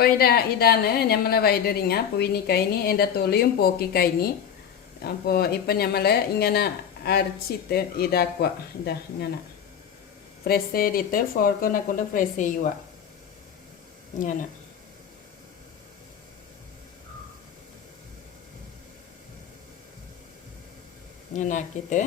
അപ്പോൾ ഇതാണ് നമ്മളെ വൈതരിങ്ങ പുയിനി കഴിഞ്ഞ് എൻ്റെ തൊലിയും പോക്കി കഴിഞ്ഞ്. അപ്പോൾ ഇപ്പം നമ്മൾ ഇങ്ങനെ അരച്ചിട്ട് ഇതാക്കുക. ഇതാ ഇങ്ങനെ ഫ്രഷ് ചെയ്തിട്ട് ഫോർക്കിനെ കൊണ്ട് ഫ്രഷ് ചെയ്യുക. ഇങ്ങനെ ഇങ്ങനെ ആക്കിയിട്ട്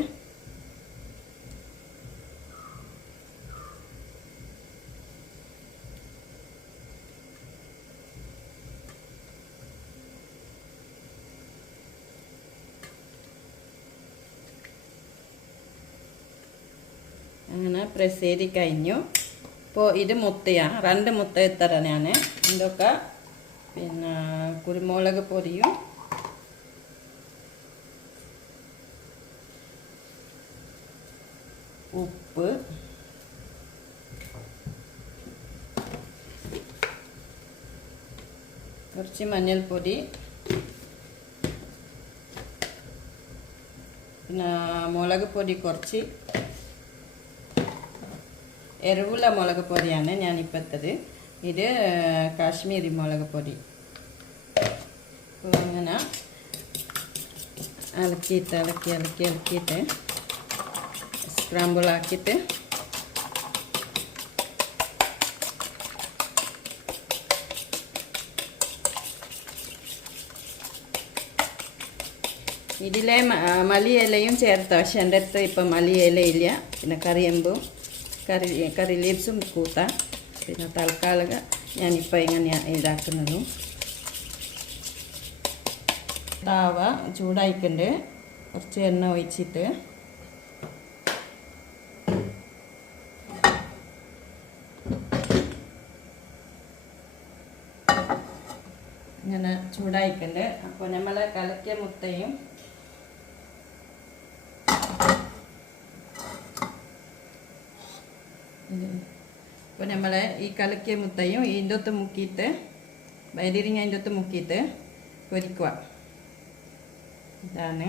അങ്ങനെ പ്രസ് ചെയ്ത് കഴിഞ്ഞു. അപ്പോൾ ഇത് മുട്ടയാണ്, 2 മുട്ട ഇത്ര ഞാൻ. ഇതൊക്കെ പിന്നെ കുരുമുളക് പൊടിയും ഉപ്പ് കുറച്ച് മഞ്ഞൾപ്പൊടി പിന്നെ മുളക് പൊടി കുറച്ച് എരിവുള്ള മുളക് പൊടിയാണ് ഞാനിപ്പോൾ ഇട്ടത്. ഇത് കാശ്മീരി മുളക് പൊടി. അപ്പോൾ അങ്ങനെ ഇളക്കിയിട്ട് സ്ക്രാമ്പിൾ ആക്കിയിട്ട് ഇതിലെ മല്ലിയിലയും ചേർത്ത്. പക്ഷെ എൻ്റെ അടുത്ത് ഇപ്പം മല്ലിയിലയില്ല. പിന്നെ കറിയമ്പും കറി ലീവ്സും കൂട്ടാം. പിന്നെ തൽക്കാലം ഞാനിപ്പോൾ ഇങ്ങനെ ഇതാക്കുന്നതും. താവ ചൂടായിക്കൊണ്ട് കുറച്ച് എണ്ണ ഒഴിച്ചിട്ട് ഇങ്ങനെ ചൂടായിക്കൊണ്ട് അപ്പോൾ നമ്മൾ കലക്കിയ മുട്ടയും അപ്പോൾ നമ്മൾ ഈ കലക്കിയ മുട്ടയും ഇതിൻ്റെ ഒത്ത് മുക്കിയിട്ട് വൈതിരിങ്ങ അതിൻ്റെ ഒത്ത് മുക്കിയിട്ട് പൊരിക്കുക. ഇതാണ്